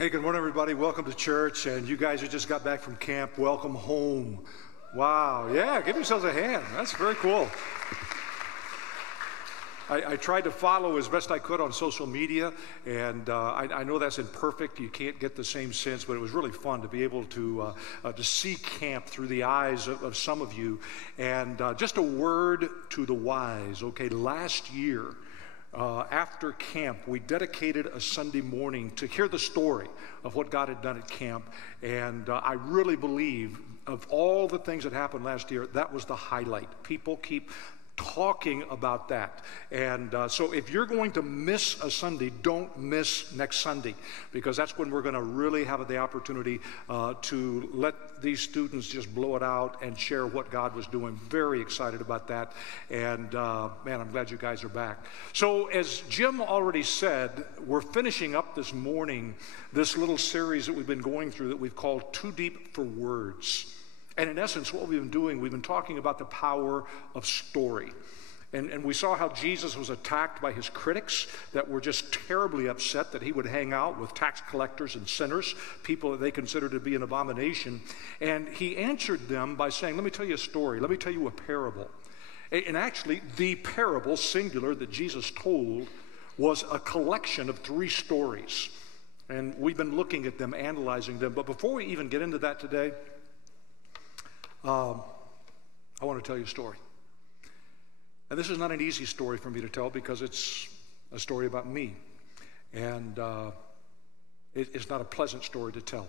Hey, good morning, everybody. Welcome to church. And you guys who just got back from camp, welcome home. Wow. Yeah, give yourselves a hand. That's very cool. I tried to follow as best I could on social media, and I know that's imperfect. You can't get the same sense, but it was really fun to be able to see camp through the eyes of some of you. And just a word to the wise, okay? Last year, after camp, we dedicated a Sunday morning to hear the story of what God had done at camp. And I really believe of all the things that happened last year, that was the highlight. People keep talking about that. And so if you're going to miss a Sunday, don't miss next Sunday, because that's when we're going to really have the opportunity to let these students just blow it out and share what God was doing. Very excited about that. And man, I'm glad you guys are back. So as Jim already said, we're finishing up this morning this little series that we've been going through that we've called Too Deep for Words. And in essence, what we've been doing, we've been talking about the power of story. And we saw how Jesus was attacked by his critics that were just terribly upset that he would hang out with tax collectors and sinners, people that they considered to be an abomination. And he answered them by saying, let me tell you a story. Let me tell you a parable. And actually, the parable, singular, that Jesus told was a collection of 3 stories. And we've been looking at them, analyzing them. But before we even get into that today, I want to tell you a story. And this is not an easy story for me to tell because it's a story about me. And it's not a pleasant story to tell.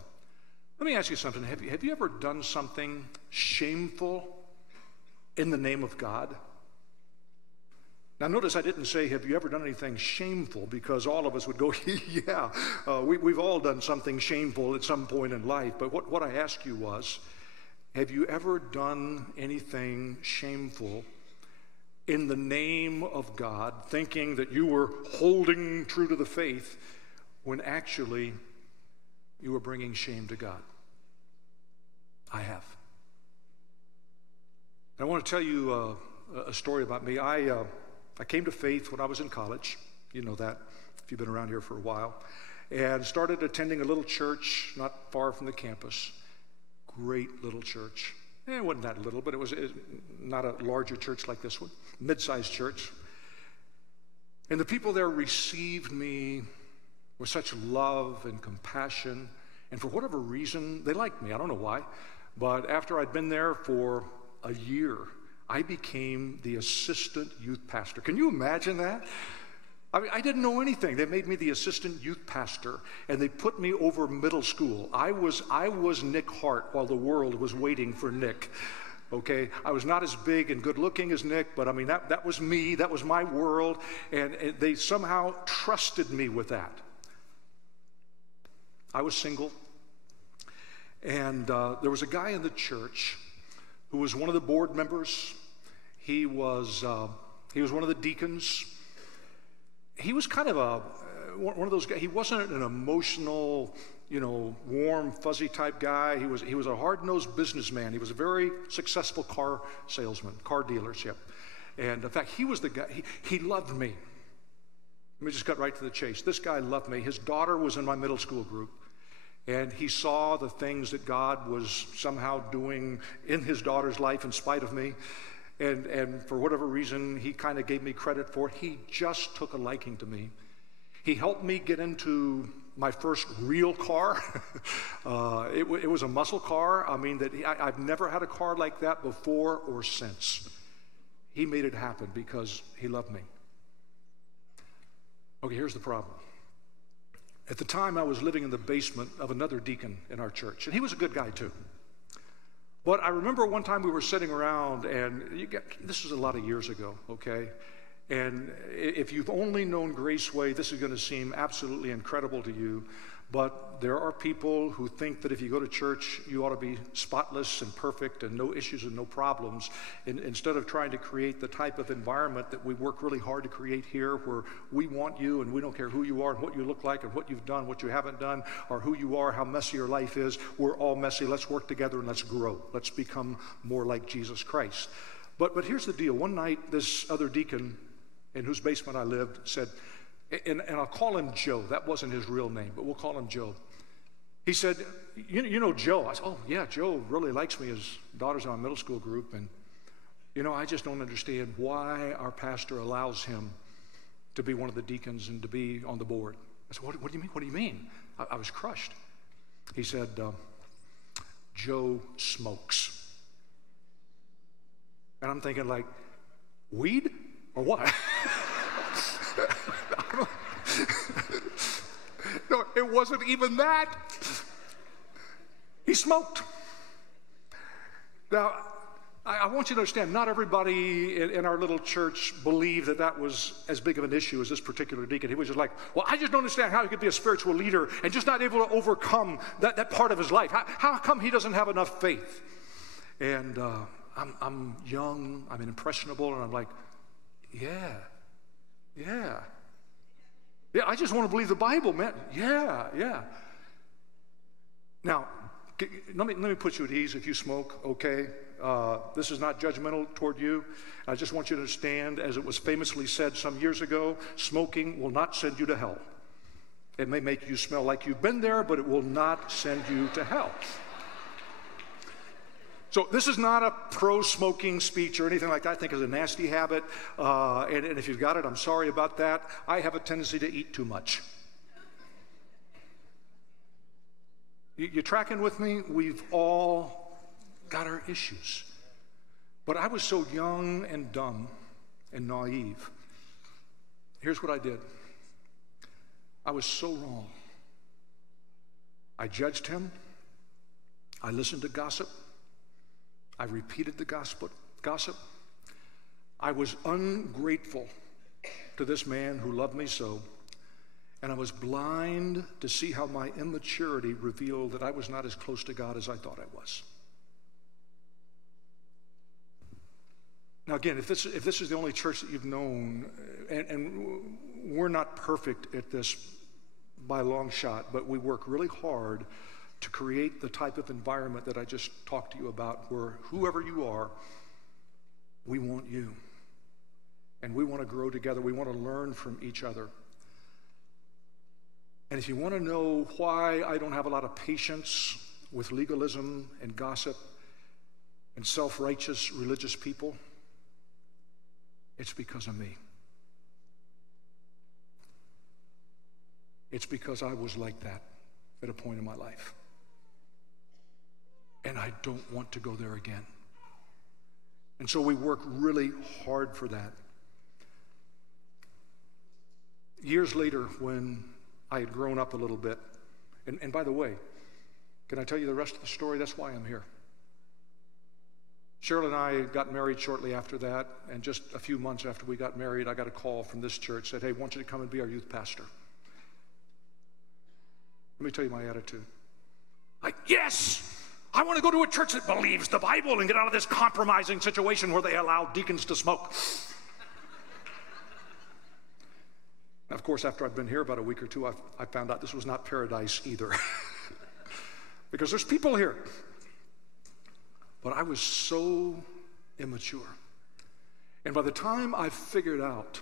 Let me ask you something. Have you ever done something shameful in the name of God? Now, notice I didn't say, have you ever done anything shameful? Because all of us would go, yeah, we've all done something shameful at some point in life. But what I asked you was, have you ever done anything shameful in the name of God, thinking that you were holding true to the faith when actually you were bringing shame to God? I have. I want to tell you a story about me. I came to faith when I was in college. You know that if you've been around here for a while. And started attending a little church not far from the campus. Great little church. It wasn't that little, but it was not a larger church like this one, mid-sized church. And the people there received me with such love and compassion, and for whatever reason, they liked me. I don't know why, but after I'd been there for a year, I became the assistant youth pastor. Can you imagine that? I mean, I didn't know anything. They made me the assistant youth pastor, and they put me over middle school. I was Nick Hart while the world was waiting for Nick, okay? I was not as big and good-looking as Nick, but I mean, that was me. That was my world, and they somehow trusted me with that. I was single, and there was a guy in the church who was one of the board members. He was one of the deacons. He was kind of one of those guys. He wasn't an emotional, warm, fuzzy type guy. He was a hard-nosed businessman. He was a very successful car salesman, car dealership. And in fact, he was the guy, he loved me. Let me just cut right to the chase. This guy loved me. His daughter was in my middle school group. And he saw the things that God was somehow doing in his daughter's life in spite of me. And for whatever reason, he kind of gave me credit for it. He just took a liking to me. He helped me get into my first real car. It was a muscle car. I mean, I've never had a car like that before or since. He made it happen because he loved me. Okay, here's the problem. At the time, I was living in the basement of another deacon in our church, and he was a good guy too. But I remember one time we were sitting around, and this was a lot of years ago, okay? And if you've only known Graceway, this is going to seem absolutely incredible to you. But there are people who think that if you go to church, you ought to be spotless and perfect and no issues and no problems, instead of trying to create the type of environment that we work really hard to create here, where we want you and we don't care who you are and what you look like and what you've done, what you haven't done, or who you are, how messy your life is. We're all messy. Let's work together and let's grow. Let's become more like Jesus Christ. But here's the deal. One night, this other deacon in whose basement I lived said, and I'll call him Joe. That wasn't his real name, but we'll call him Joe. He said, you know Joe. I said, oh, yeah, Joe really likes me. His daughter's in our middle school group. And, I just don't understand why our pastor allows him to be one of the deacons and to be on the board. I said, what do you mean? What do you mean? I was crushed. He said, Joe smokes. And I'm thinking, like, weed or what? No, it wasn't even that. He smoked. Now, I want you to understand, not everybody in our little church believed that was as big of an issue as this particular deacon. He was just like, well, I just don't understand how he could be a spiritual leader and just not able to overcome that part of his life. How come he doesn't have enough faith? And I'm young, I'm impressionable, and I'm like, yeah, I just want to believe the Bible, man. Yeah. Now, let me put you at ease if you smoke, okay? This is not judgmental toward you. I just want you to understand, as it was famously said some years ago, smoking will not send you to hell. It may make you smell like you've been there, but it will not send you to hell. So this is not a pro-smoking speech or anything like that. I think it's a nasty habit, and if you've got it, I'm sorry about that. I have a tendency to eat too much. You tracking with me? We've all got our issues. But I was so young and dumb and naive. Here's what I did. I was so wrong. I judged him. I listened to gossip. I repeated the gossip. I was ungrateful to this man who loved me so, and I was blind to see how my immaturity revealed that I was not as close to God as I thought I was. Now again, if this is the only church that you've known, and we're not perfect at this by a long shot, but we work really hard to create the type of environment that I just talked to you about, where whoever you are, we want you. And we want to grow together. We want to learn from each other. And if you want to know why I don't have a lot of patience with legalism and gossip and self-righteous religious people, it's because of me. It's because I was like that at a point in my life. And I don't want to go there again. And so we work really hard for that. Years later, when I had grown up a little bit, and by the way, can I tell you the rest of the story? That's why I'm here. Cheryl and I got married shortly after that, and just a few months after we got married, I got a call from this church, said, hey, I want you to come and be our youth pastor. Let me tell you my attitude. Like, yes! I want to go to a church that believes the Bible and get out of this compromising situation where they allow deacons to smoke. Now, of course, after I've been here about a week or two, I found out this was not paradise either. Because there's people here. But I was so immature. And by the time I figured out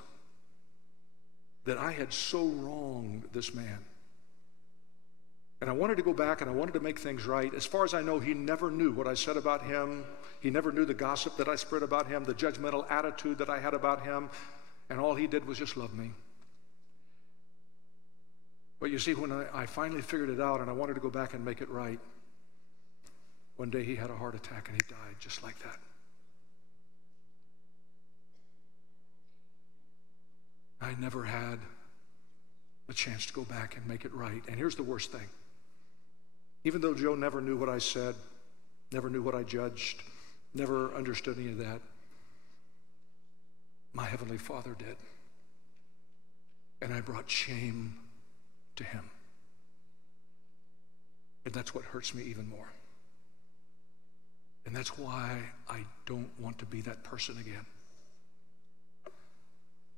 that I had so wronged this man, and I wanted to go back and I wanted to make things right. As far as I know, he never knew what I said about him. He never knew the gossip that I spread about him, the judgmental attitude that I had about him. And all he did was just love me. But you see, when I finally figured it out and I wanted to go back and make it right, one day he had a heart attack and he died just like that. I never had a chance to go back and make it right. And here's the worst thing. Even though Joe never knew what I said, never knew what I judged, never understood any of that, my Heavenly Father did. And I brought shame to him. And that's what hurts me even more. And that's why I don't want to be that person again.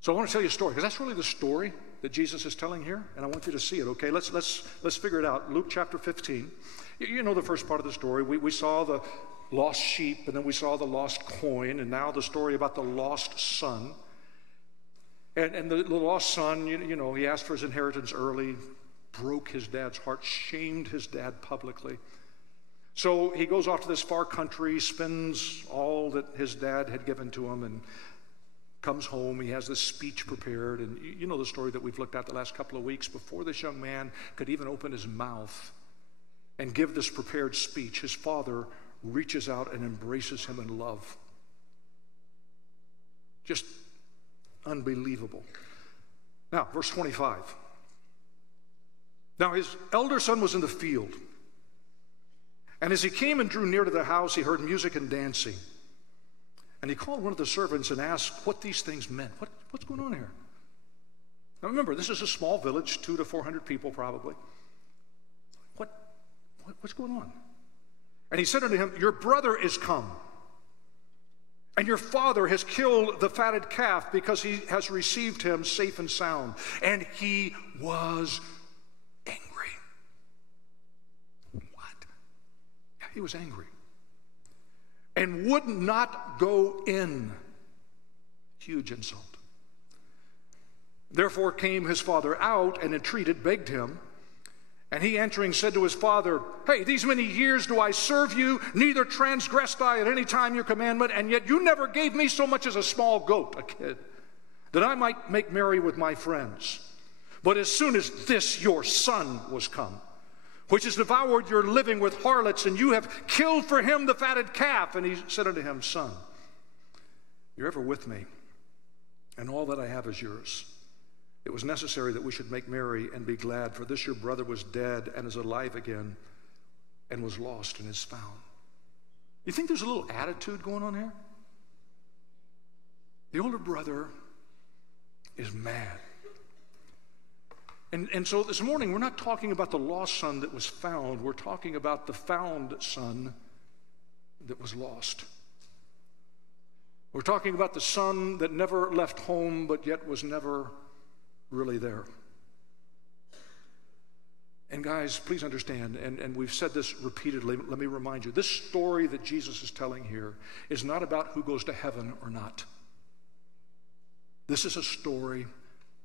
So I want to tell you a story, because that's really the story that Jesus is telling here, and I want you to see it, okay? Let's figure it out. Luke chapter 15. You know the first part of the story. We saw the lost sheep, and then we saw the lost coin, and now the story about the lost son. And the lost son, you know, he asked for his inheritance early, broke his dad's heart, shamed his dad publicly. So he goes off to this far country, spends all that his dad had given to him, and comes home. He has this speech prepared, and you know the story that we've looked at the last couple of weeks. Before this young man could even open his mouth and give this prepared speech, his father reaches out and embraces him in love. Just unbelievable. Now, verse 25. Now his elder son was in the field, and as he came and drew near to the house, he heard music and dancing. And he called one of the servants and asked what these things meant. What's going on here? Now remember, this is a small village, 200 to 400 people probably. What's going on? And he said unto him, your brother is come, and your father has killed the fatted calf, because he has received him safe and sound. And he was angry. What? Yeah, he was angry. And would not go in. Huge insult. Therefore came his father out and entreated, begged him. And he answering said to his father, hey, these many years do I serve you, neither transgressed I at any time your commandment, and yet you never gave me so much as a small goat, a kid, that I might make merry with my friends. But as soon as this your son was come, which has devoured your living with harlots, and you have killed for him the fatted calf. And he said unto him, son, you're ever with me, and all that I have is yours. It was necessary that we should make merry and be glad, for this your brother was dead and is alive again, and was lost and is found. You think there's a little attitude going on here? The older brother is mad. And so this morning, we're not talking about the lost son that was found. We're talking about the found son that was lost. We're talking about the son that never left home, but yet was never really there. And guys, please understand, and we've said this repeatedly, let me remind you, this story that Jesus is telling here is not about who goes to heaven or not. This is a story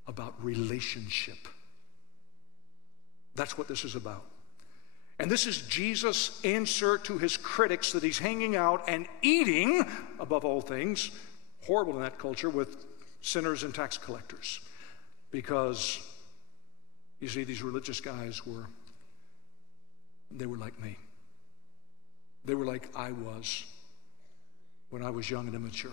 about relationship. That's what this is about. And this is Jesus' answer to his critics that he's hanging out and eating, above all things, horrible in that culture, with sinners and tax collectors. Because, you see, these religious guys were like me. They were like I was when I was young and immature.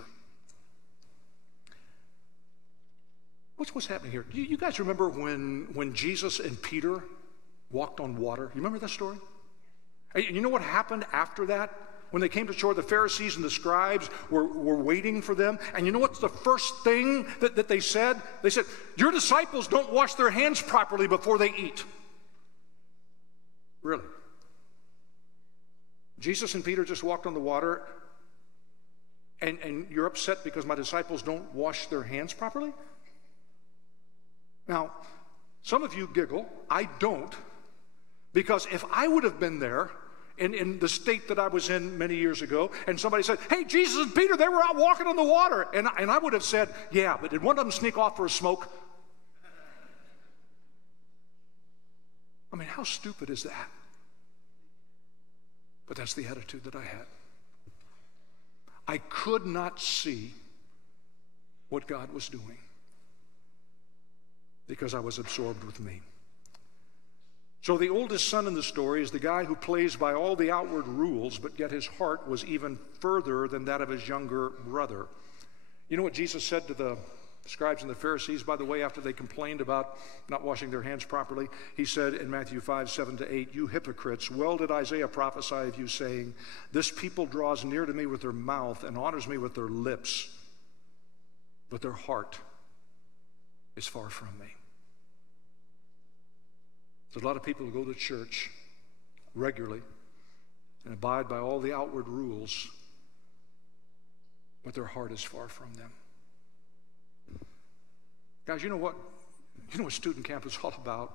What's happening here? You guys remember when Jesus and Peter walked on water? You remember that story? And you know what happened after that? When they came to shore, the Pharisees and the scribes were waiting for them. And you know what's the first thing that they said? They said, your disciples don't wash their hands properly before they eat. Really? Jesus and Peter just walked on the water, and you're upset because my disciples don't wash their hands properly? Now, some of you giggle. I don't. Because if I would have been there in the state that I was in many years ago, and somebody said, hey, Jesus and Peter, they were out walking on the water. And I would have said, yeah, but did one of them sneak off for a smoke? I mean, how stupid is that? But that's the attitude that I had. I could not see what God was doing because I was absorbed with me. So the oldest son in the story is the guy who plays by all the outward rules, but yet his heart was even further than that of his younger brother. You know what Jesus said to the scribes and the Pharisees, by the way, after they complained about not washing their hands properly? He said in Matthew 5:7-8, you hypocrites, well did Isaiah prophesy of you, saying, this people draws near to me with their mouth and honors me with their lips, but their heart is far from me. There's a lot of people who go to church regularly and abide by all the outward rules, but their heart is far from them. Guys, you know what student camp is all about?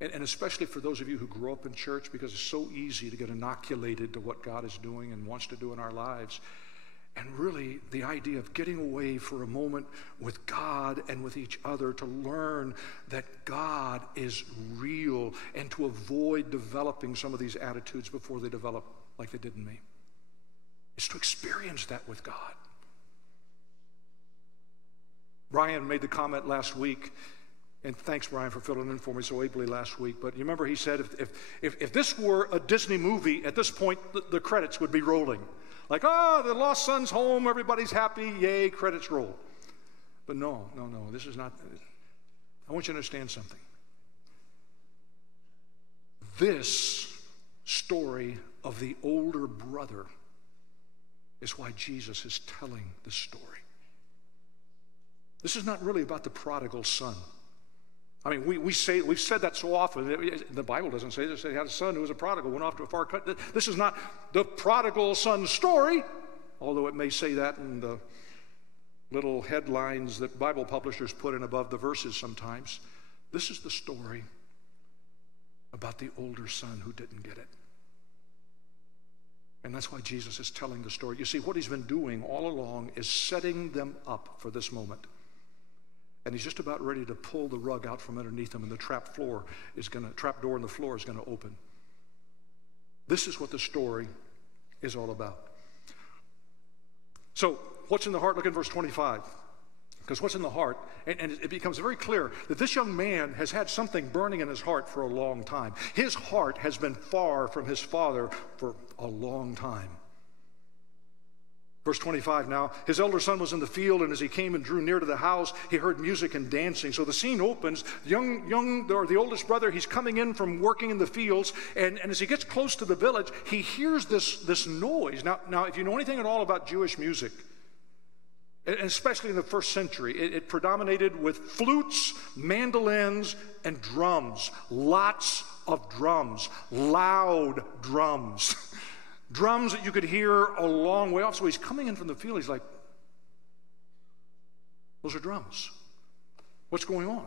And especially for those of you who grew up in church, because it's so easy to get inoculated to what God is doing and wants to do in our lives. And really, the idea of getting away for a moment with God and with each other to learn that God is real and to avoid developing some of these attitudes before they develop like they did in me. It's to experience that with God. Brian made the comment last week, and thanks, Brian, for filling in for me so ably last week. But you remember he said if this were a Disney movie, at this point, the credits would be rolling. Like, oh, the lost son's home, everybody's happy, yay, credits roll. But no, this is not. I want you to understand something. This story of the older brother is why Jesus is telling the story. This is not really about the prodigal son. I mean, we've said that so often. The Bible doesn't say this. They had a son who was a prodigal, went off to a far country. This is not the prodigal son story, although it may say that in the little headlines that Bible publishers put in above the verses sometimes. This is the story about the older son who didn't get it. And that's why Jesus is telling the story. You see, what he's been doing all along is setting them up for this moment. And he's just about ready to pull the rug out from underneath them, and the trap door in the floor is going to open. This is what the story is all about. So, what's in the heart? Look at verse 25. Because what's in the heart, and it becomes very clear that this young man has had something burning in his heart for a long time. His heart has been far from his father for a long time. Verse 25 now, his elder son was in the field, and as he came and drew near to the house, he heard music and dancing. So the scene opens. The oldest brother, he's coming in from working in the fields, and as he gets close to the village, he hears this noise. Now, if you know anything at all about Jewish music, and especially in the first century, it predominated with flutes, mandolins, and drums. Lots of drums, loud drums. Drums that you could hear a long way off. So he's coming in from the field. He's like, those are drums. What's going on?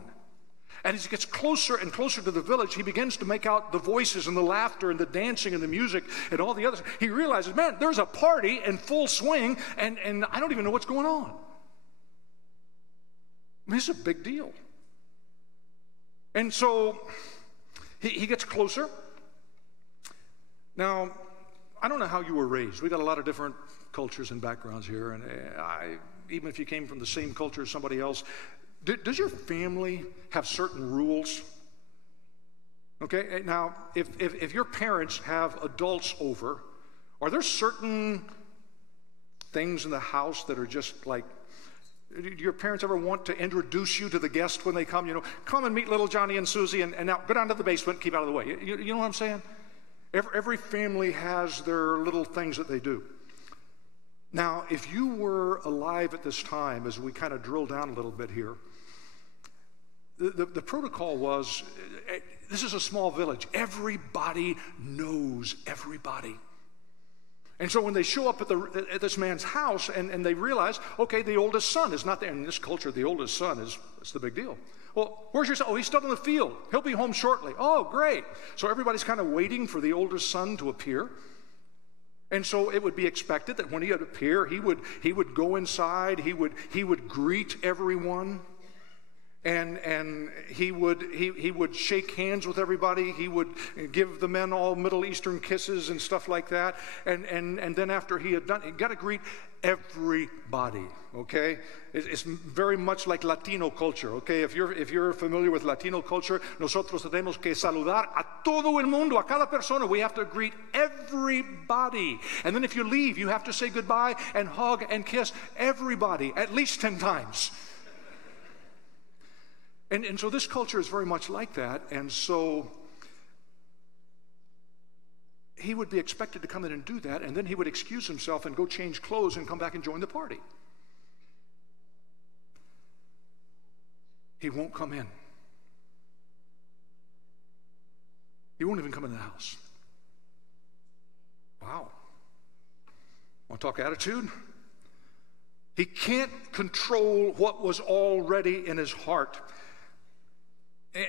And as he gets closer and closer to the village, he begins to make out the voices and the laughter and the dancing and the music and all the others. He realizes, man, there's a party in full swing, and I don't even know what's going on. I mean, this is a big deal. And so he gets closer. Now, I don't know how you were raised. We got a lot of different cultures and backgrounds here, and even if you came from the same culture as somebody else, does your family have certain rules? Okay, now, if your parents have adults over, are there certain things in the house that are just like, do your parents ever want to introduce you to the guest when they come? You know, come and meet little Johnny and Susie, and now go down to the basement and keep out of the way. You know what I'm saying? Every family has their little things that they do. Now, if you were alive at this time, as we kind of drill down a little bit here, the protocol was, this is a small village. Everybody knows everybody. And so when they show up at this man's house and they realize, okay, the oldest son is not there. In this culture, the oldest son it's the big deal. Well, where's your son? Oh, he's still in the field. He'll be home shortly. Oh, great. So everybody's kind of waiting for the oldest son to appear. And so it would be expected that when he would appear, he would go inside, he would greet everyone, and he would shake hands with everybody. He would give the men all Middle Eastern kisses and stuff like that. And then after he had done, he got to greet everybody. Okay, it's very much like Latino culture. Okay, if you're familiar with Latino culture, nosotros tenemos que saludar a todo el mundo, a cada persona. We have to greet everybody. And then if you leave, you have to say goodbye and hug and kiss everybody at least 10 times. And so this culture is very much like that. And so he would be expected to come in and do that, and then he would excuse himself and go change clothes and come back and join the party. He won't come in. He won't even come in the house. Wow. Want to talk attitude? He can't control what was already in his heart.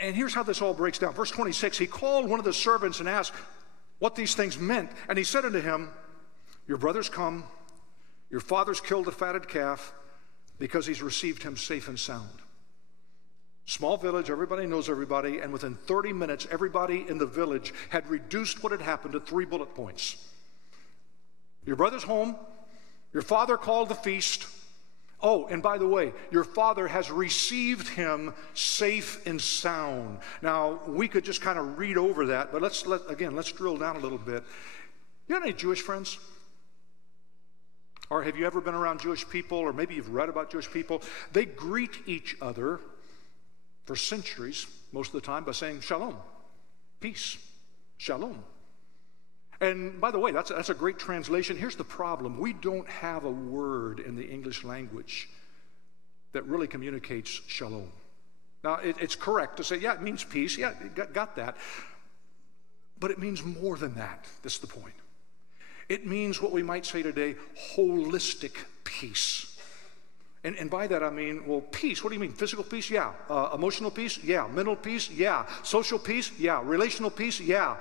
And here's how this all breaks down. Verse 26, he called one of the servants and asked what these things meant. And he said unto him, your brothers come, Your father's killed the fatted calf because he's received him safe and sound. Small village, everybody knows everybody, and within 30 minutes, everybody in the village had reduced what had happened to 3 bullet points. Your brother's home. Your father called the feast. Oh, and by the way, your father has received him safe and sound. Now, we could just kind of read over that, but let's drill down a little bit. You got any Jewish friends? Or have you ever been around Jewish people, or maybe you've read about Jewish people? They greet each other for centuries, most of the time, by saying shalom, peace, shalom. And by the way, that's a great translation. Here's the problem. We don't have a word in the English language that really communicates shalom. Now, it's correct to say, yeah, it means peace. Yeah, got that. But it means more than that. This is the point. It means what we might say today, holistic peace. And by that I mean, well, peace, what do you mean? Physical peace? Yeah. Emotional peace? Yeah. Mental peace? Yeah. Social peace? Yeah. Relational peace? Yeah.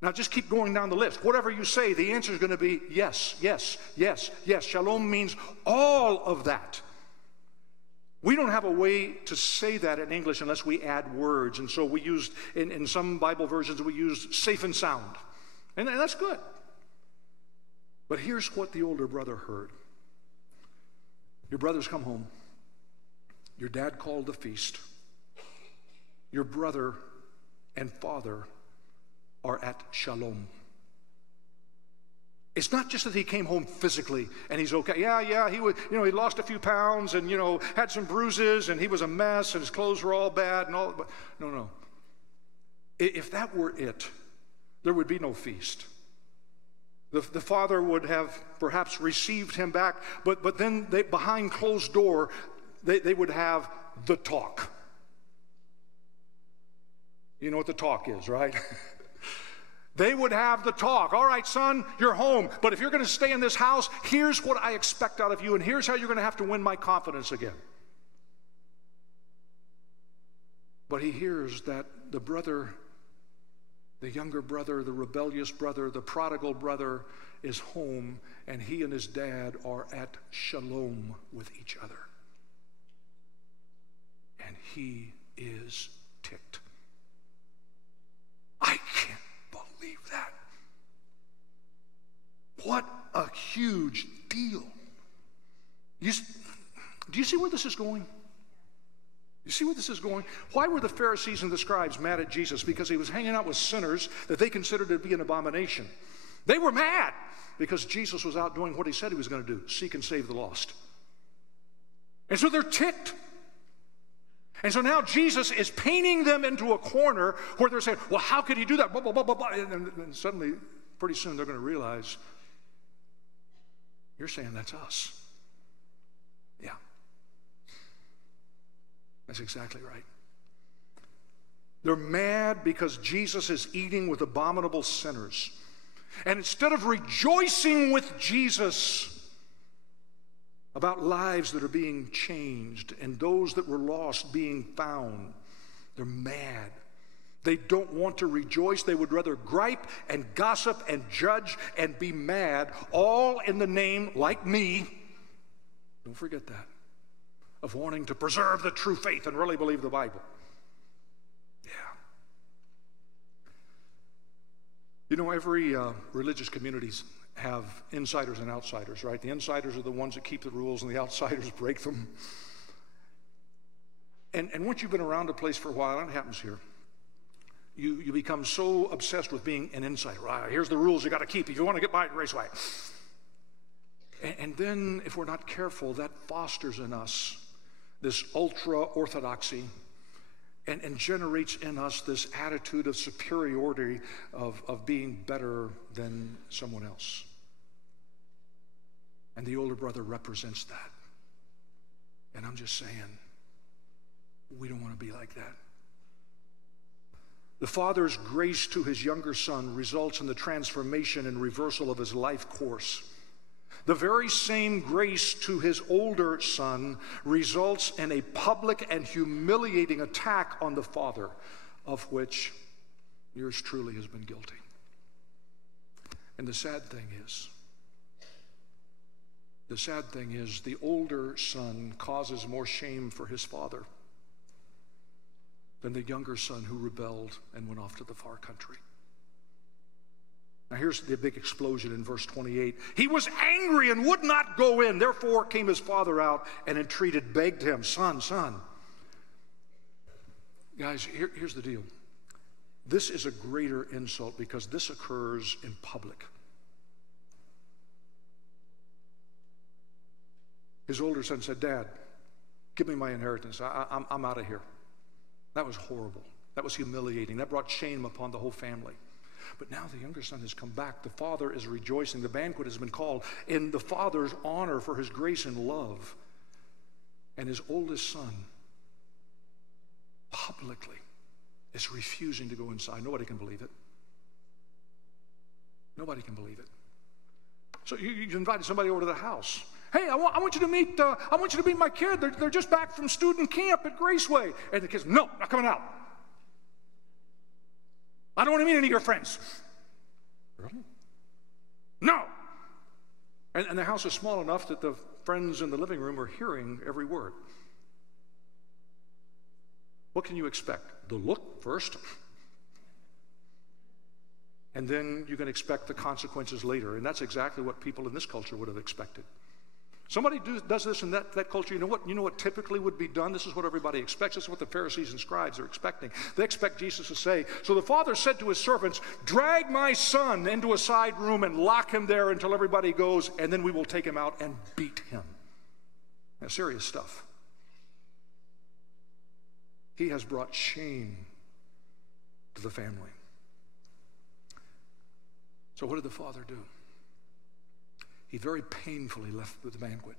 Now just keep going down the list. Whatever you say, the answer is going to be yes, yes, yes, yes. Shalom means all of that. We don't have a way to say that in English unless we add words. And so we used, in some Bible versions, we used safe and sound. And that's good. But here's what the older brother heard. Your brother's come home. Your dad called the feast. Your brother and father are at shalom. It's not just that he came home physically and he's okay. Yeah, he was, he lost a few pounds and, had some bruises and he was a mess and his clothes were all bad and all. But no. If that were it, there would be no feast. The father would have perhaps received him back, but then behind closed door, they would have the talk. You know what the talk is, right? They would have the talk. All right, son, you're home, but if you're going to stay in this house, here's what I expect out of you, and here's how you're going to have to win my confidence again. But he hears that the brother, the younger brother, the rebellious brother, the prodigal brother is home, and he and his dad are at shalom with each other. And he is ticked. I can't believe that. What a huge deal. Do you see where this is going? You see where this is going? Why were the Pharisees and the scribes mad at Jesus? Because he was hanging out with sinners that they considered to be an abomination. They were mad because Jesus was out doing what he said he was going to do, seek and save the lost. And so they're ticked. And so now Jesus is painting them into a corner where they're saying, well, how could he do that? Blah, blah, blah, blah, blah. And suddenly, pretty soon, they're going to realize, you're saying that's us. Yeah. That's exactly right. They're mad because Jesus is eating with abominable sinners. And instead of rejoicing with Jesus about lives that are being changed and those that were lost being found, they're mad. They don't want to rejoice. They would rather gripe and gossip and judge and be mad, all in the name, like me, don't forget that, of wanting to preserve the true faith and really believe the Bible. Yeah. Every religious communities have insiders and outsiders, right? The insiders are the ones that keep the rules and the outsiders break them. And once you've been around a place for a while, and it happens here, you become so obsessed with being an insider. Right, here's the rules you got to keep if you want to get by at Raceway. And then, if we're not careful, that fosters in us this ultra-orthodoxy and generates in us this attitude of superiority, of being better than someone else. And the older brother represents that. And I'm just saying, we don't want to be like that. The father's grace to his younger son results in the transformation and reversal of his life course. The very same grace to his older son results in a public and humiliating attack on the father, of which yours truly has been guilty. And the sad thing is, The sad thing is the older son causes more shame for his father than the younger son who rebelled and went off to the far country. Now here's the big explosion in verse 28. He was angry and would not go in. Therefore came his father out and entreated, begged him, son. Guys, here's the deal. This is a greater insult because this occurs in public. His older son said, Dad, give me my inheritance. I'm out of here. That was horrible. That was humiliating. That brought shame upon the whole family. But now the younger son has come back. The father is rejoicing. The banquet has been called in the father's honor for his grace and love. And his oldest son publicly is refusing to go inside. Nobody can believe it. Nobody can believe it. So you invited somebody over to the house. Hey, I want you to meet my kid. They're just back from student camp at Graceway. And the kid's, no, not coming out. I don't want to meet any of your friends. Really? No. And the house is small enough that the friends in the living room are hearing every word. What can you expect? The look first. And then you can expect the consequences later. And that's exactly what people in this culture would have expected. Somebody does this in that culture. You know what typically would be done? This is what everybody expects. This is what the Pharisees and scribes are expecting. They expect Jesus to say, so the father said to his servants, drag my son into a side room and lock him there until everybody goes, and then we will take him out and beat him. Now, serious stuff. He has brought shame to the family. So what did the father do? He very painfully left the banquet.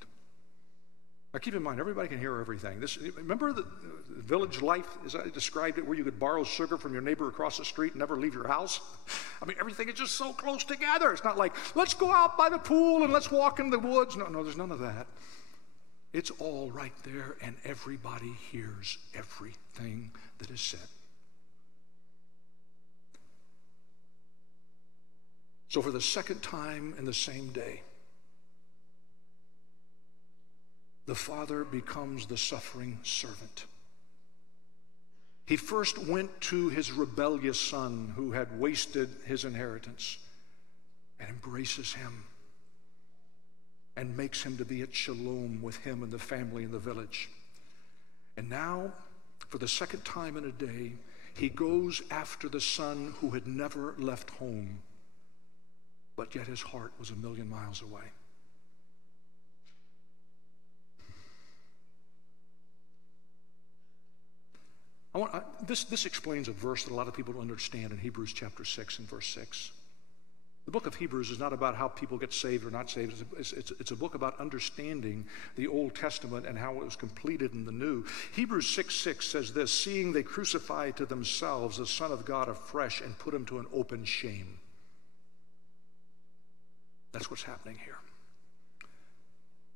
Now keep in mind, everybody can hear everything. Remember the village life, as I described it, where you could borrow sugar from your neighbor across the street and never leave your house? I mean, everything is just so close together. It's not like, let's go out by the pool and let's walk in the woods. No, there's none of that. It's all right there, and everybody hears everything that is said. So for the second time in the same day, the father becomes the suffering servant. He first went to his rebellious son who had wasted his inheritance and embraces him and makes him to be at shalom with him and the family in the village. And now, for the second time in a day, he goes after the son who had never left home, but yet his heart was a million miles away. This explains a verse that a lot of people don't understand in Hebrews chapter 6 and verse 6. The book of Hebrews is not about how people get saved or not saved. It's a book about understanding the Old Testament and how it was completed in the New. Hebrews 6:6 says this, seeing they crucify to themselves the Son of God afresh and put him to an open shame. That's what's happening here.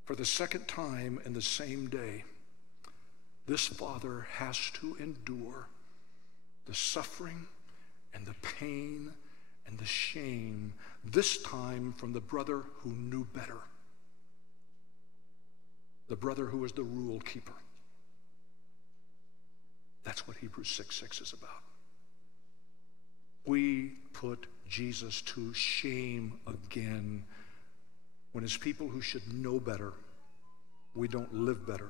For the second time in the same day, this father has to endure the suffering and the pain and the shame, this time from the brother who knew better, the brother who was the rule keeper. That's what Hebrews 6:6 is about. We put Jesus to shame again when as people who should know better, we don't live better.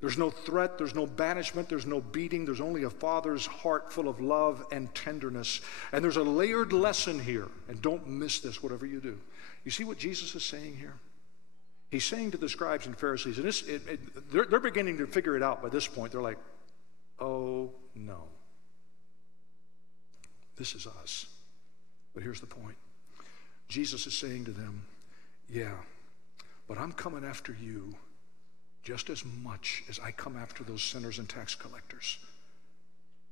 There's no threat, there's no banishment, there's no beating, there's only a father's heart full of love and tenderness. And there's a layered lesson here, and don't miss this, whatever you do. You see what Jesus is saying here? He's saying to the scribes and Pharisees, and they're beginning to figure it out by this point. They're like, oh no, this is us. But here's the point. Jesus is saying to them, yeah, but I'm coming after you just as much as I come after those sinners and tax collectors,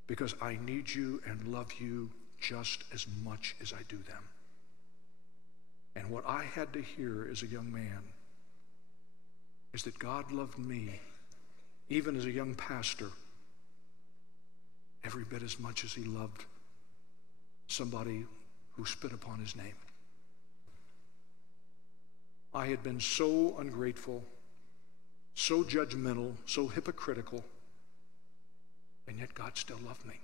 because I need you and love you just as much as I do them. And what I had to hear as a young man is that God loved me, even as a young pastor, every bit as much as he loved somebody who spit upon his name. I had been so ungrateful, so judgmental, so hypocritical, and yet God still loved me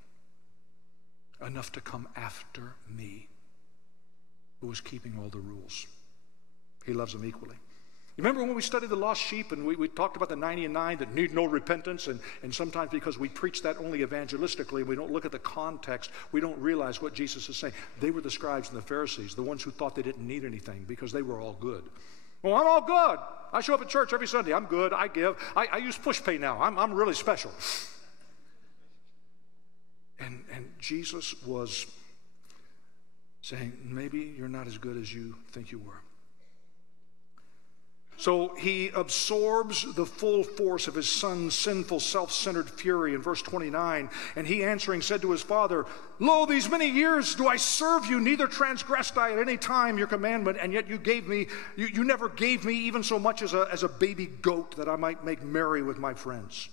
enough to come after me, who was keeping all the rules. He loves them equally. You remember when we studied the lost sheep and we talked about the 99 that need no repentance, and sometimes because we preach that only evangelistically, we don't look at the context, we don't realize what Jesus is saying. They were the scribes and the Pharisees, the ones who thought they didn't need anything because they were all good. Well, I'm all good. I show up at church every Sunday. I'm good. I give. I use PushPay now. I'm really special. And Jesus was saying, maybe you're not as good as you think you were. So he absorbs the full force of his son's sinful, self-centered fury in verse 29. And he answering said to his father, Lo, these many years do I serve you, neither transgressed I at any time your commandment, and yet you never gave me even so much as a baby goat that I might make merry with my friends.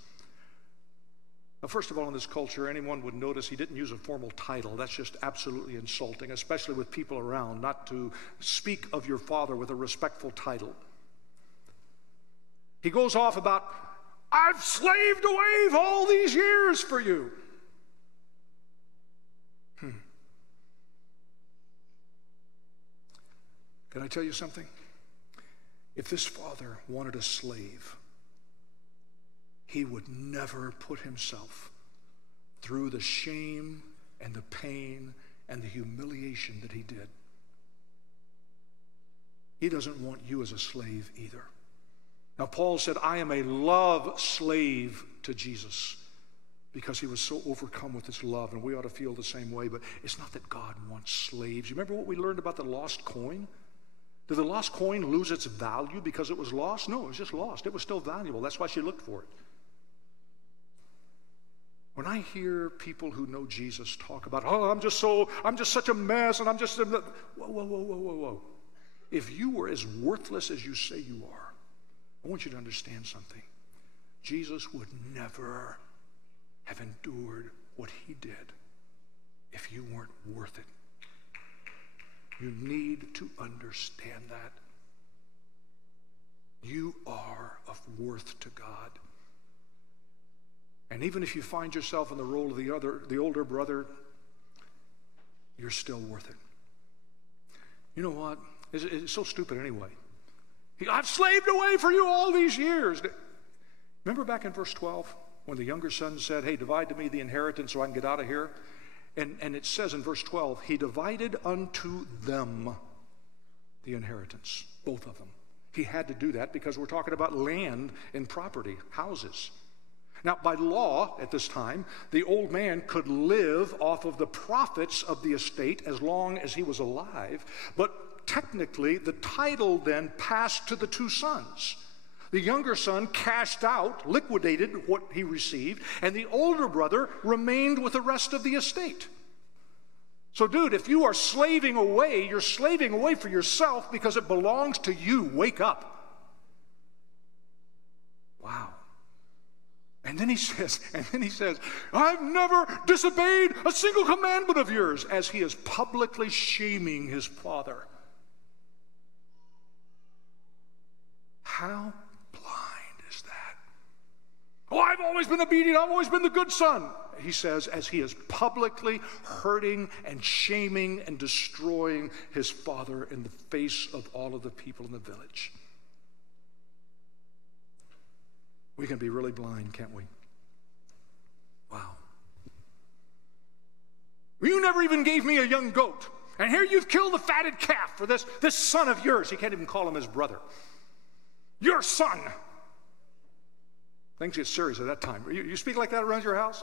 Now, first of all, in this culture, anyone would notice he didn't use a formal title. That's just absolutely insulting, especially with people around, not to speak of your father with a respectful title. He goes off about, I've slaved away all these years for you. Can I tell you something? If this father wanted a slave, he would never put himself through the shame and the pain and the humiliation that he did. He doesn't want you as a slave either. Now, Paul said, I am a love slave to Jesus because he was so overcome with his love, and we ought to feel the same way. But it's not that God wants slaves. You remember what we learned about the lost coin? Did the lost coin lose its value because it was lost? No, it was just lost. It was still valuable. That's why she looked for it. When I hear people who know Jesus talk about, oh, I'm just such a mess, and I'm just, whoa. If you were as worthless as you say you are, I want you to understand something. Jesus would never have endured what he did if you weren't worth it. You need to understand that. You are of worth to God. And even if you find yourself in the role of the older brother, you're still worth it. You know what? It's so stupid anyway. I've slaved away for you all these years. Remember back in verse 12 when the younger son said, hey, divide to me the inheritance so I can get out of here? And it says in verse 12, he divided unto them the inheritance, both of them. He had to do that because we're talking about land and property, houses. Now, by law at this time, the old man could live off of the profits of the estate as long as he was alive, but technically, the title then passed to the two sons. The younger son cashed out, liquidated what he received, and the older brother remained with the rest of the estate. So, dude, if you are slaving away, you're slaving away for yourself because it belongs to you. Wake up. Wow. And then he says, I've never disobeyed a single commandment of yours, as he is publicly shaming his father. How blind is that? Oh, I've always been obedient. I've always been the good son. He says, as he is publicly hurting and shaming and destroying his father in the face of all of the people in the village. We can be really blind, can't we? Wow. You never even gave me a young goat. And here you've killed the fatted calf for this son of yours. He can't even call him his brother. Your son. Things get serious at that time. You speak like that around your house?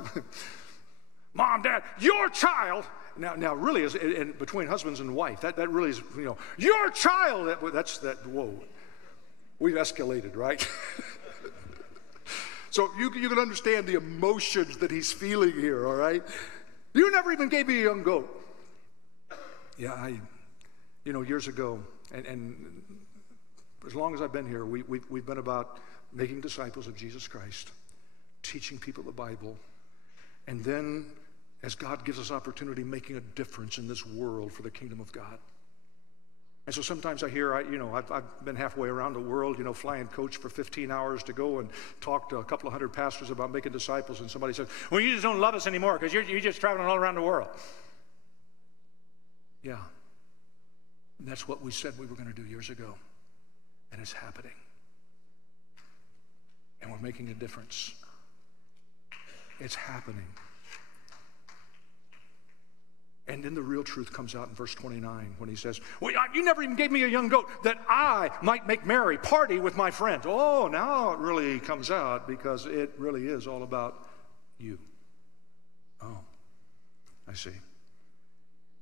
Mom, Dad, your child. Now really, is between husbands and wife, that really is, your child. Whoa. We've escalated, right? So you can understand the emotions that he's feeling here, all right? You never even gave me a young goat. Yeah, years ago, and as long as I've been here, we've been about making disciples of Jesus Christ, teaching people the Bible, and then, as God gives us opportunity, making a difference in this world for the kingdom of God. And so sometimes I hear, I've been halfway around the world, flying coach for 15 hours to go and talk to a couple of hundred pastors about making disciples, and somebody says, well, you just don't love us anymore because you're just traveling all around the world. Yeah, and that's what we said we were going to do years ago, and it's happening. And we're making a difference. It's happening. And then the real truth comes out in verse 29 when he says, well, you never even gave me a young goat that I might make merry, party with my friends. Oh, now it really comes out because it really is all about you. Oh, I see.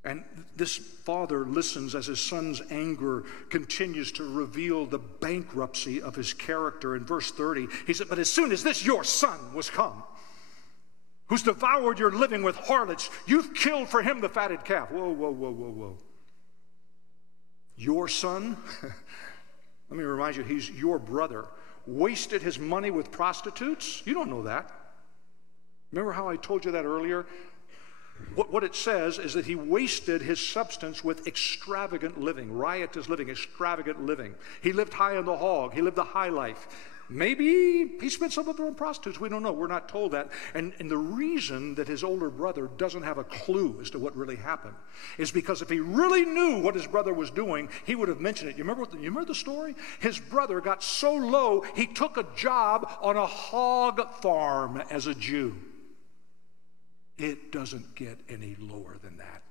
And this father listens as his son's anger continues to reveal the bankruptcy of his character. In verse 30, he said, but as soon as this your son was come, who's devoured your living with harlots, you've killed for him the fatted calf. Whoa, whoa, whoa, whoa, whoa. Your son? Let me remind you, he's your brother. Wasted his money with prostitutes? You don't know that. Remember how I told you that earlier? What it says is that he wasted his substance with extravagant living, riotous living, extravagant living. He lived high on the hog. He lived the high life. Maybe he spent some of it on prostitutes. We don't know. We're not told that. And the reason that his older brother doesn't have a clue as to what really happened is because if he really knew what his brother was doing, he would have mentioned it. You remember the story? His brother got so low, he took a job on a hog farm as a Jew. It doesn't get any lower than that.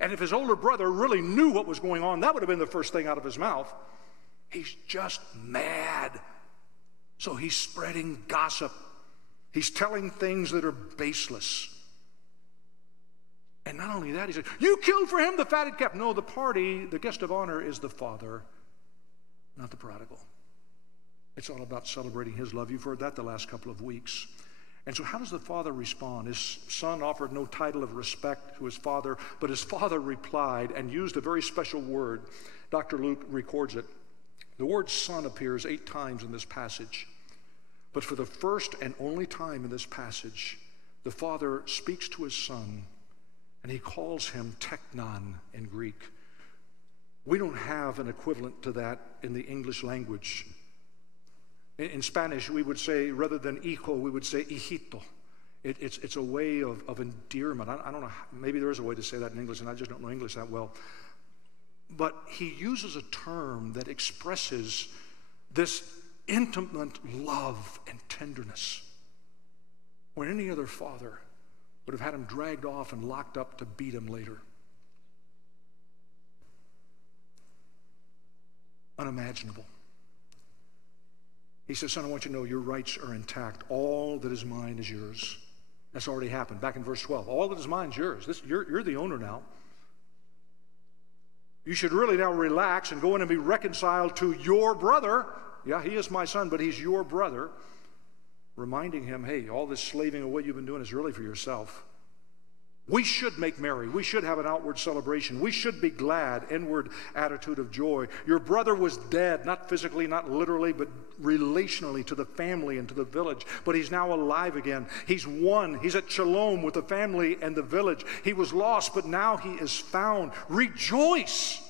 And if his older brother really knew what was going on, that would have been the first thing out of his mouth. He's just mad. So he's spreading gossip. He's telling things that are baseless. And not only that, he said, you killed for him the fatted calf. No, the guest of honor is the father, not the prodigal. It's all about celebrating his love. You've heard that the last couple of weeks. And so how does the father respond? His son offered no title of respect to his father, but his father replied and used a very special word. Dr. Luke records it. The word son appears 8 times in this passage. But for the first and only time in this passage, the father speaks to his son, and he calls him teknon in Greek. We don't have an equivalent to that in the English language. In Spanish, we would say, rather than hijo, we would say hijito. It's a way of endearment. I don't know, maybe there is a way to say that in English, and I just don't know English that well. But he uses a term that expresses this intimate love and tenderness, when any other father would have had him dragged off and locked up to beat him later. Unimaginable. He says, son, I want you to know your rights are intact. All that is mine is yours. That's already happened. Back in verse 12. All that is mine is yours. You're the owner now. You should really now relax and go in and be reconciled to your brother. Yeah, he is my son, but he's your brother. Reminding him, hey, all this slaving away you've been doing is really for yourself. We should make merry. We should have an outward celebration. We should be glad, inward attitude of joy. Your brother was dead, not physically, not literally, but relationally to the family and to the village. But he's now alive again. He's won. He's at shalom with the family and the village. He was lost, but now he is found. Rejoice.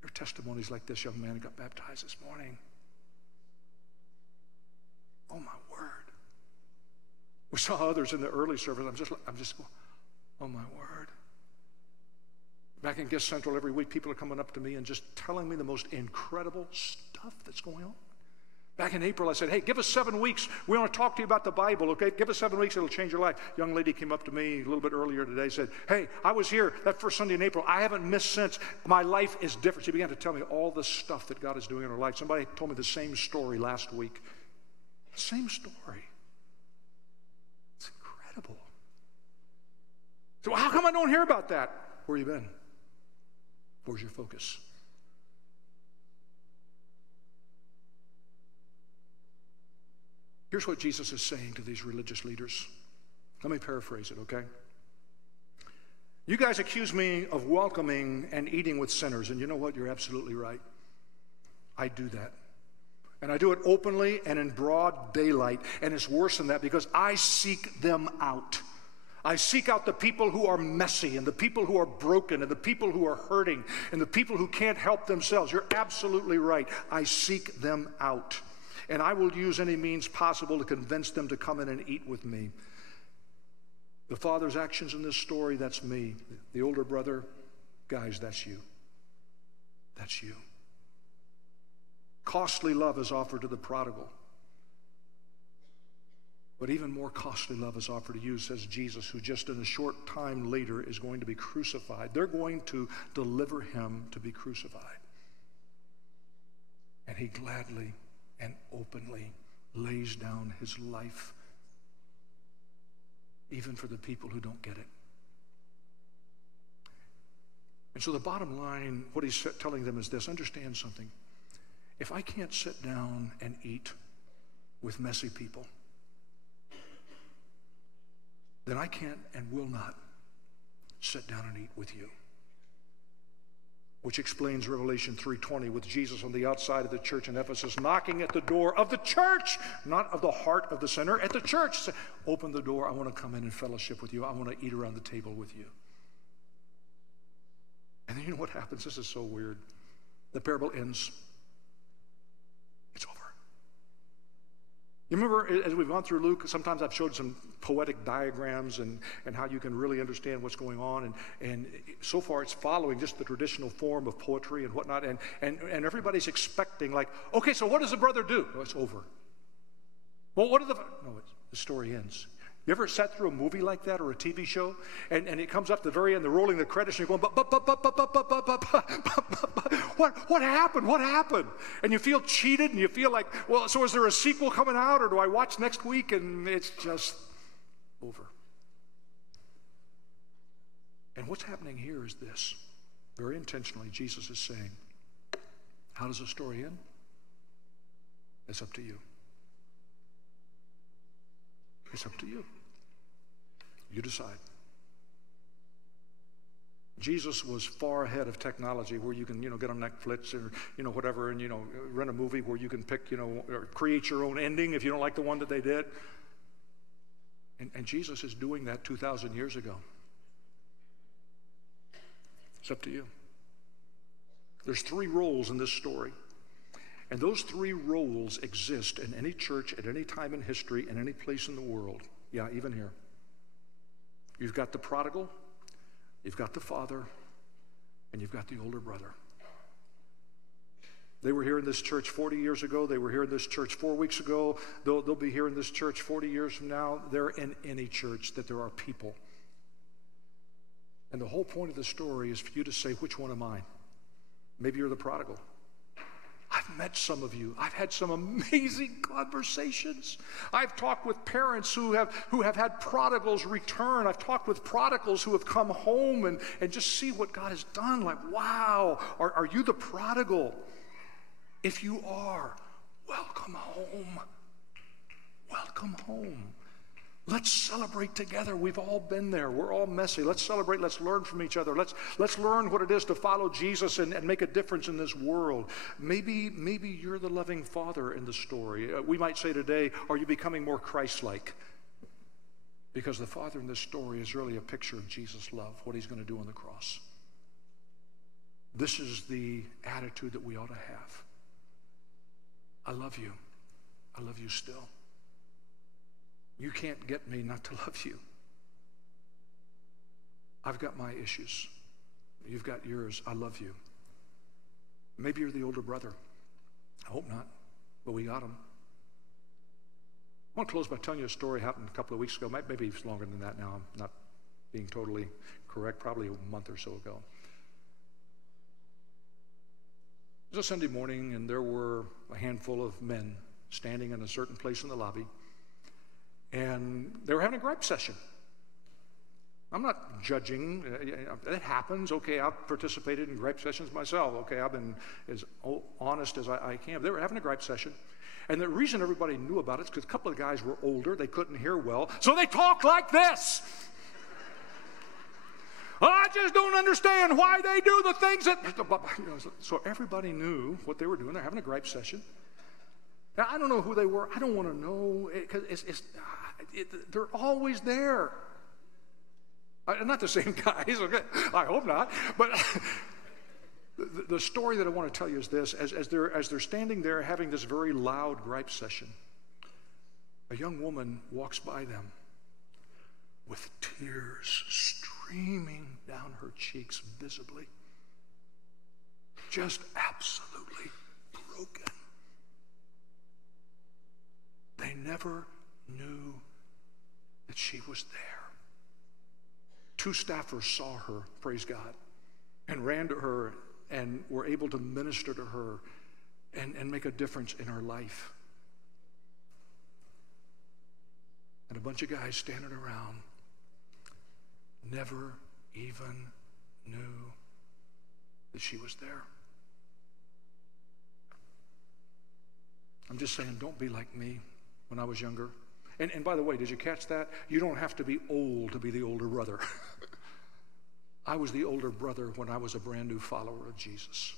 There are testimonies like this young man who got baptized this morning. Oh, my word. We saw others in the early service. I'm just going, oh my word. Back in Guest Central every week, people are coming up to me and just telling me the most incredible stuff that's going on. Back in April, I said, hey, give us 7 weeks. We want to talk to you about the Bible, okay? Give us 7 weeks, it'll change your life. A young lady came up to me a little bit earlier today, said, hey, I was here that first Sunday in April. I haven't missed since. My life is different. She began to tell me all the stuff that God is doing in her life. Somebody told me the same story last week. Same story. So how come I don't hear about that? Where have you been? Where's your focus? Here's what Jesus is saying to these religious leaders. Let me paraphrase it, okay? You guys accuse me of welcoming and eating with sinners, and you know what? You're absolutely right. I do that. And I do it openly and in broad daylight, and it's worse than that because I seek them out. I seek out the people who are messy and the people who are broken and the people who are hurting and the people who can't help themselves. You're absolutely right. I seek them out. And I will use any means possible to convince them to come in and eat with me. The father's actions in this story, that's me. The older brother, guys, that's you. That's you. Costly love is offered to the prodigal. But even more costly love is offered to you, says Jesus, who just in a short time later is going to be crucified. They're going to deliver him to be crucified. And he gladly and openly lays down his life, even for the people who don't get it. And so the bottom line, what he's telling them is this: understand something. If I can't sit down and eat with messy people, then I can't and will not sit down and eat with you. Which explains Revelation 3:20 with Jesus on the outside of the church in Ephesus, knocking at the door of the church, not of the heart of the sinner, at the church. Say, open the door. I want to come in and fellowship with you. I want to eat around the table with you. And then you know what happens? This is so weird. The parable ends. It's over. You remember, as we've gone through Luke, sometimes I've showed some poetic diagrams and how you can really understand what's going on. And so far, it's following just the traditional form of poetry and whatnot. And everybody's expecting, like, okay, so what does the brother do? Oh, it's over. Well, what are the story ends. You ever sat through a movie like that or a TV show, and it comes up to the very end, they're rolling the credits, and you're going, what happened? What happened? And you feel cheated, and you feel like, well, so is there a sequel coming out, or do I watch next week? And it's just over. And what's happening here is this. Very intentionally, Jesus is saying, how does the story end? It's up to you. It's up to you. You decide. Jesus was far ahead of technology where you can, get on Netflix or, whatever, and, rent a movie where you can pick, or create your own ending if you don't like the one that they did. And Jesus is doing that 2,000 years ago. It's up to you. There's 3 roles in this story. And those 3 roles exist in any church at any time in history, in any place in the world. Yeah, even here. You've got the prodigal, you've got the father, and you've got the older brother. They were here in this church 40 years ago. They were here in this church 4 weeks ago. They'll be here in this church 40 years from now. They're in any church that there are people. And the whole point of the story is for you to say, which one am I? Maybe you're the prodigal. I've met some of you. I've had some amazing conversations. I've talked with parents who have had prodigals return. I've talked with prodigals who have come home and just see what God has done. Like, wow, are you the prodigal? If you are, welcome home. Welcome home. Let's celebrate together. We've all been there. We're all messy. Let's celebrate. Let's learn from each other. Let's learn what it is to follow Jesus and make a difference in this world. Maybe you're the loving father in the story. We might say today, are you becoming more Christ-like? Because the father in this story is really a picture of Jesus' love, what he's going to do on the cross. This is the attitude that we ought to have. I love you. I love you still. You can't get me not to love you. I've got my issues. You've got yours. I love you. Maybe you're the older brother. I hope not, but we got him. I want to close by telling you a story happened a couple of weeks ago. Maybe it's longer than that now. I'm not being totally correct. Probably a month or so ago. It was a Sunday morning, and there were a handful of men standing in a certain place in the lobby. And they were having a gripe session. I'm not judging. It happens. Okay, I've participated in gripe sessions myself. Okay, I've been as honest as I can. They were having a gripe session. And the reason everybody knew about it is because a couple of guys were older. They couldn't hear well. So they talked like this. I just don't understand why they do the things that... So everybody knew what they were doing. They're having a gripe session. Now, I don't know who they were. I don't want to know, because they're always there. Not the same guys, okay? I hope not. But the story that I want to tell you is this. As they're standing there having this very loud gripe session, a young woman walks by them with tears streaming down her cheeks visibly. Just absolutely broken. They never knew that she was there. 2 staffers saw her, praise God, and ran to her and were able to minister to her and make a difference in her life. And a bunch of guys standing around never even knew that she was there. I'm just saying, don't be like me when I was younger. And by the way, did you catch that? You don't have to be old to be the older brother. I was the older brother when I was a brand new follower of Jesus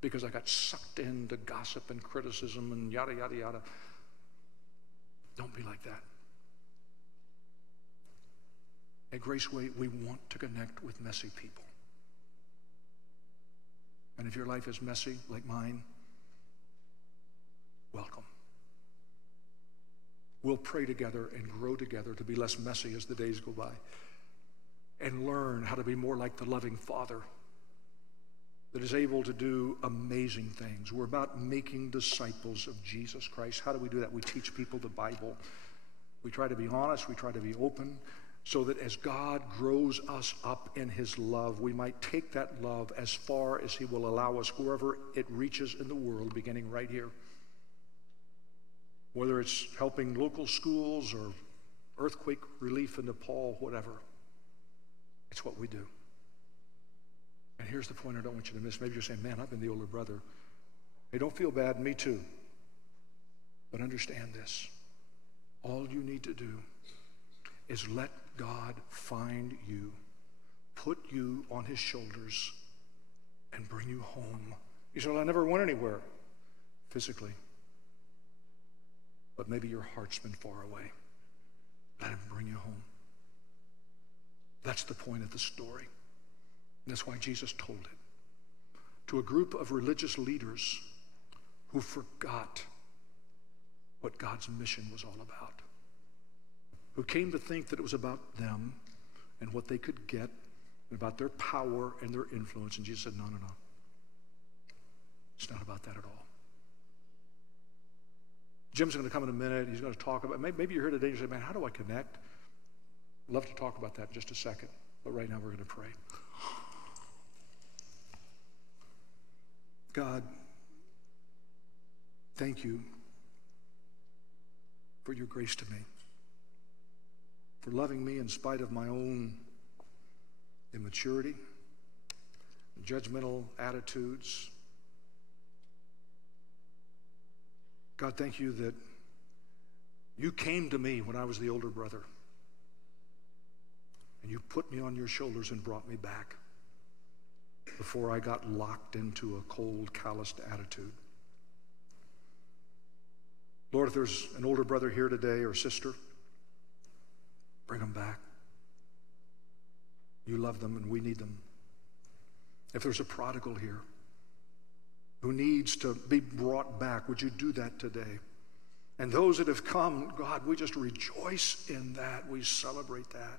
because I got sucked into gossip and criticism and yada, yada, yada. Don't be like that. At Graceway, we want to connect with messy people. And if your life is messy like mine, welcome. We'll pray together and grow together to be less messy as the days go by and learn how to be more like the loving Father that is able to do amazing things. We're about making disciples of Jesus Christ. How do we do that? We teach people the Bible. We try to be honest. We try to be open so that as God grows us up in his love, we might take that love as far as he will allow us, wherever it reaches in the world, beginning right here. Whether it's helping local schools or earthquake relief in Nepal, whatever. It's what we do. And here's the point I don't want you to miss. Maybe you're saying, man, I've been the older brother. Hey, don't feel bad, me too. But understand this. All you need to do is let God find you, put you on his shoulders, and bring you home. You say, well, I never went anywhere physically. But maybe your heart's been far away. Let him bring you home. That's the point of the story. And that's why Jesus told it to a group of religious leaders who forgot what God's mission was all about, who came to think that it was about them and what they could get and about their power and their influence. And Jesus said, no, no, no. It's not about that at all. Jim's going to come in a minute. He's going to talk about, maybe you're here today and you say, man, how do I connect? I'd love to talk about that in just a second. But right now we're going to pray. God, thank you for your grace to me, for loving me in spite of my own immaturity, judgmental attitudes. God, thank you that you came to me when I was the older brother, and you put me on your shoulders and brought me back before I got locked into a cold, calloused attitude. Lord, if there's an older brother here today or sister, bring them back. You love them and we need them. If there's a prodigal here who needs to be brought back, would you do that today? And those that have come, God, we just rejoice in that. We celebrate that.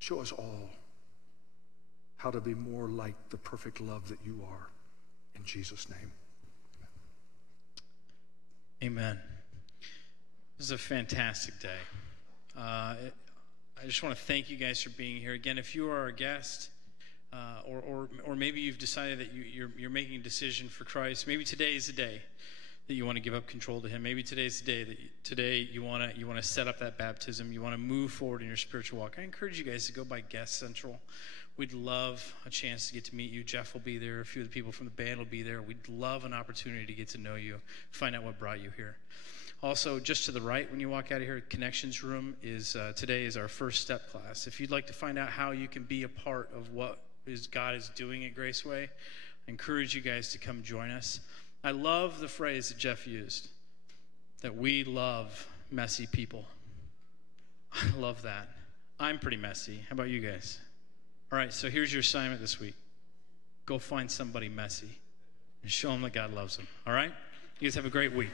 Show us all how to be more like the perfect love that you are. In Jesus' name. Amen. This is a fantastic day. I just want to thank you guys for being here. Again, if you are a guest, or maybe you've decided that you're making a decision for Christ, maybe today is the day that you want to give up control to him. Maybe today's the day that today you want to set up that baptism. You want to move forward in your spiritual walk. I encourage you guys to go by Guest Central. We'd love a chance to get to meet you. Jeff will be there. A few of the people from the band will be there. We'd love an opportunity to get to know you, find out what brought you here. Also, just to the right when you walk out of here, Connections Room is today is our first step class. If you'd like to find out how you can be a part of what God is doing at Graceway, I encourage you guys to come join us. I love the phrase that Jeff used, that we love messy people. I love that. I'm pretty messy. How about you guys? All right, so here's your assignment this week. Go find somebody messy and show them that God loves them. All right? You guys have a great week.